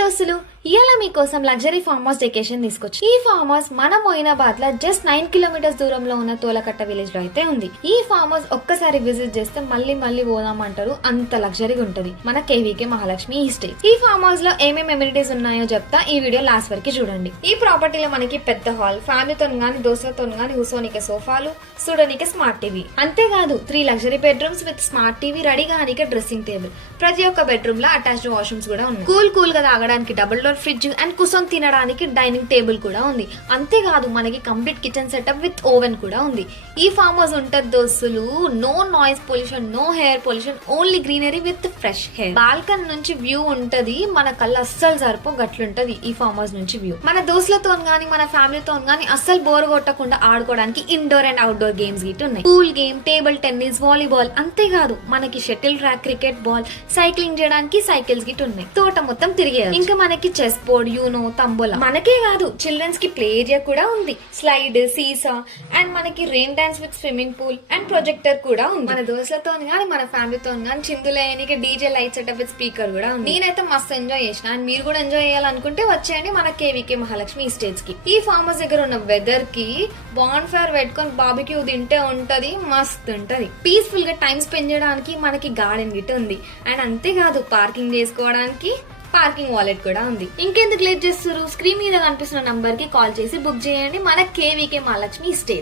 దోస్తులు ఇయాల మీకోసం లగ్జరీ ఫార్మ్ హౌస్ వెకేషన్ తీసుకొచ్చి ఈ ఫార్మ్ హౌస్ మన మొయినాబాద్ లో జస్ట్ 9 కిలోమీటర్స్ దూరంలో ఉన్న తోలకట్ట విలేజ్ లో అయితే ఉంది. ఈ ఫార్మ్ హౌస్ ఒక్కసారి విజిట్ చేస్తే మళ్ళీ మళ్ళీ పోదామంటారు, అంత లగ్జరీగా ఉంటది. మన కేవీకే మహాలక్ష్మి ఈస్టేట్. ఈ ఫార్మ్ హౌస్ లో ఏమేమి ఎమ్యూనిటీస్ ఉన్నాయో చెప్తా, ఈ వీడియో లాస్ట్ వరకు చూడండి. ఈ ప్రాపర్టీలో మనకి పెద్ద హాల్, ఫ్యామిలీతో గానీ దోస్తులతో గానీ కూర్చోనికే సోఫాలు, చూడనికే స్మార్ట్ టీవీ, అంతేకాదు 3 luxury bedrooms with smart TV, రెడీగా అనికే డ్రెస్సింగ్ టేబుల్, ప్రతి ఒక్క బెడ్రూమ్ లో అటాచ్డ్ వాష్రూమ్స్ కూడా ఉన్నాయి. కూల్ గా తాగడానికి డబుల్ డోర్ ఫ్రిడ్జ్ అండ్ కూర్చొని తినడానికి డైనింగ్ టేబుల్ కూడా ఉంది. అంతేకాదు మనకి complete kitchen setup with oven కూడా ఉంది. ఈ ఫార్మ్ హౌస్ ఉంటది దోస్తులు, no noise pollution, no air pollution, only greenery with fresh air. Balcony నుంచి వ్యూ ఉంటది, మన కళ్ళు అస్సలు సరిపో గట్లుంటది ఈ ఫార్మ్ హౌస్ నుంచి వ్యూ. మన దోస్తులతో గానీ మన ఫ్యామిలీతో గానీ అస్సలు బోర్ కొట్టకుండా ఆడుకోవడానికి ఇండోర్ అండ్ అవుట్డోర్ గేమ్స్ గిట్ ఉన్నాయి. Pool game, table tennis, volleyball, అంతేకాదు మనకి shuttle track, cricket ball, cycling చేయడానికి సైకిల్స్ గిట్ ఉన్నాయి. తోట మొత్తం తిరిగేయచ్చు. ఇంకా మనకి చెస్ బోర్డ్, యూనో, తంబోలా, మనకే కాదు చిల్డ్రన్స్ కి ప్లే ఏరియా కూడా ఉంది. స్లైడ్, సీసా అండ్ మనకి rain dance with swimming pool and projector కూడా ఉంది. మన దోస్తులతో గానీ మన ఫ్యామిలీతో గానీ చిందులేనికి DJ light setup with speaker కూడా ఉంది. నేనైతే మస్తు ఎంజాయ్ చేసిన, అండ్ మీరు కూడా ఎంజాయ్ చేయాలనుకుంటే వచ్చేయండి మన కేవీకే మహాలక్ష్మి స్టేట్స్ కి. ఈ ఫార్మ్ హౌస్ దగ్గర ఉన్న వెదర్ కి బాన్ ఫైర్ పెట్టుకొని బార్బిక్యూ తింటే ఉంటది, మస్తు ఉంటది. పీస్ఫుల్ గా టైం స్పెండ్ చేయడానికి మనకి గార్డెన్ గిట్ ఉంది. అండ్ అంతేకాదు పార్కింగ్ చేసుకోవడానికి పార్కింగ్ వాలెట్ కూడా ఉంది. ఇంకెందుకు లేట్ చేస్తారు, స్క్రీన్ మీద కనిపిస్తున్న నంబర్ కి కాల్ చేసి బుక్ చేయండి మన కేవీకే మహాలక్ష్మి స్టే.